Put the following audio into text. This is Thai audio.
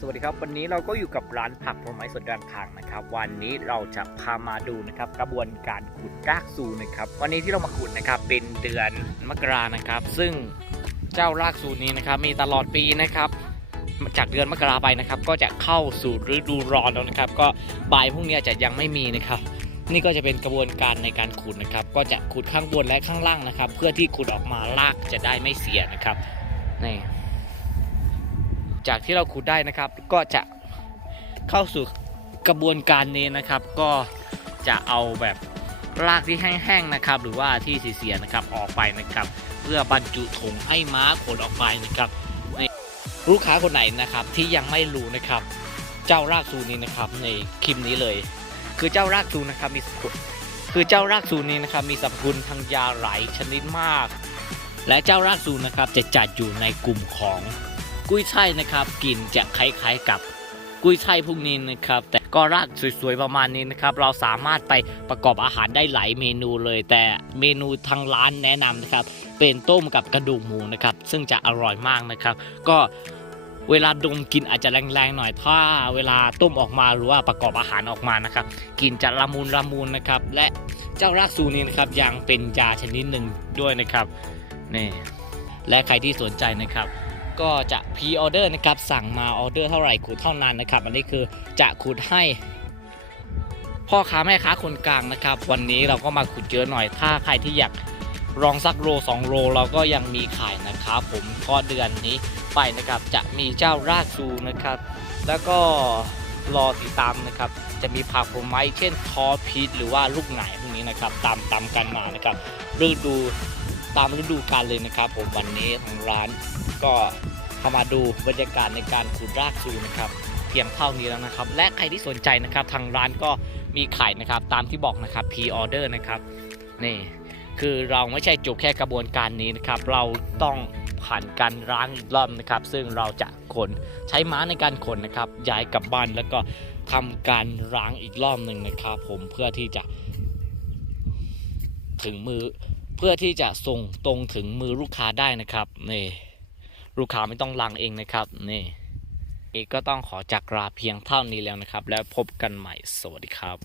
สวัสดีครับ วันนี้เราก็อยู่กับร้านผักผลไม้สดด้านข้างนะครับ วันนี้เราจะพามาดูนะครับกระบวนการขุดรากซูนะครับ วันนี้ที่เรามาขุดนะครับเป็นเดือนมกรานะครับ ซึ่งเจ้ารากซูนี้นะครับมีตลอดปีนะครับจากเดือนมกราไปนะครับ ก็จะเข้าสู่ฤดูร้อนแล้วนะครับ ก็ใบพวกนี้จะยังไม่มีนะครับ นี่ก็จะเป็นกระบวนการในการขุดนะครับ ก็จะขุดข้างบนและข้างล่างนะครับ เพื่อที่ขุดออกมารากจะได้ไม่เสียนะครับนี่ จากที่เราขุดได้นะครับ ก็จะเข้าสู่กระบวนการนี้นะครับ ก็จะเอาแบบรากที่แห้งๆนะครับ หรือว่าที่เสียๆนะครับออกไปนะครับ เพื่อบรรจุถุงให้ม้าขนออกไปนะครับในลูกค้าคนไหนนะครับที่ยังไม่รู้นะครับ เจ้ารากซูนี้นะครับในคลิปนี้เลย คือเจ้ารากซูนะครับมีคือเจ้ารากซูนี้นะครับมีสรรพคุณทางยาหลายชนิดมาก และเจ้ารากซูนะครับจะจัดอยู่ในกลุ่มของ กุ้ยช่ายนะครับกลิ่นจะคล้ายๆกับกุ้ยช่ายพวกนี้นะครับ แต่ก็รากสวยๆประมาณนี้นะครับ เราสามารถไปประกอบอาหารได้หลายเมนูเลย แต่เมนูทางร้านแนะนำนะครับ เป็นต้มกับกระดูกหมูนะครับ ซึ่งจะอร่อยมากนะครับ ก็เวลาดมกลินอาจจะแรงๆหน่อยถ้าเวลาต้มออกมาหรือว่าประกอบอาหารออกมานะครับกลิ่นจะละมุนละมุนนะครับ และเจ้ารากซูนี้นะครับยังเป็นยาชนิดหนึ่งด้วยนะครับนี่และใครที่สนใจนะครับ ก็จะพรีออเดอร์นะครับ สั่งมาออเดอร์เท่าไหร่ขุดเท่านั้นนะครับ อันนี้คือจะขุดให้พ่อค้าแม่ค้าคนกลางนะครับ วันนี้เราก็มาขุดเยอะหน่อย ถ้าใครที่อยากลองสักโล2โลเราก็ยังมีขายนะครับผมก็เดือนนี้ไปนะครับจะมีเจ้ารากซูนะครับ แล้วก็รอติดตามนะครับ จะมีผักผลไม้เช่นทอพีชหรือว่าลูกไหนพวกนี้นะครับ ตามตามกันมานะครับฤดู ตามฤดูกาลเลยนะครับผมวันนี้ทางร้านก็เข้ามาดูบรรยากาศในการขุดรากซูนะครับเพียงเท่านี้แล้วนะครับ และใครที่สนใจนะครับ ทางร้านก็มีขายนะครับ ตามที่บอกนะครับพ r ออเดอร์นะครับนี่คือเราไม่ใช่จบแค่กระบวนการนี้นะครับ เราต้องผ่านการล้างอีกรอบนะครับ ซึ่งเราจะขนใช้ม้าในการขนนะครับ ย้ายกลับบ้านแล้วก็ทำการล้างอีกรอบหนึ่งนะครับ ผมเพื่อที่จะถึงมือ เพื่อที่จะส่งตรงถึงมือลูกค้าได้นะครับนี่ลูกค้าไม่ต้องลังเองนะครับนี่เอกก็ต้องขอจากลาเพียงเท่านี้แล้วนะครับ แล้วพบกันใหม่สวัสดีครับ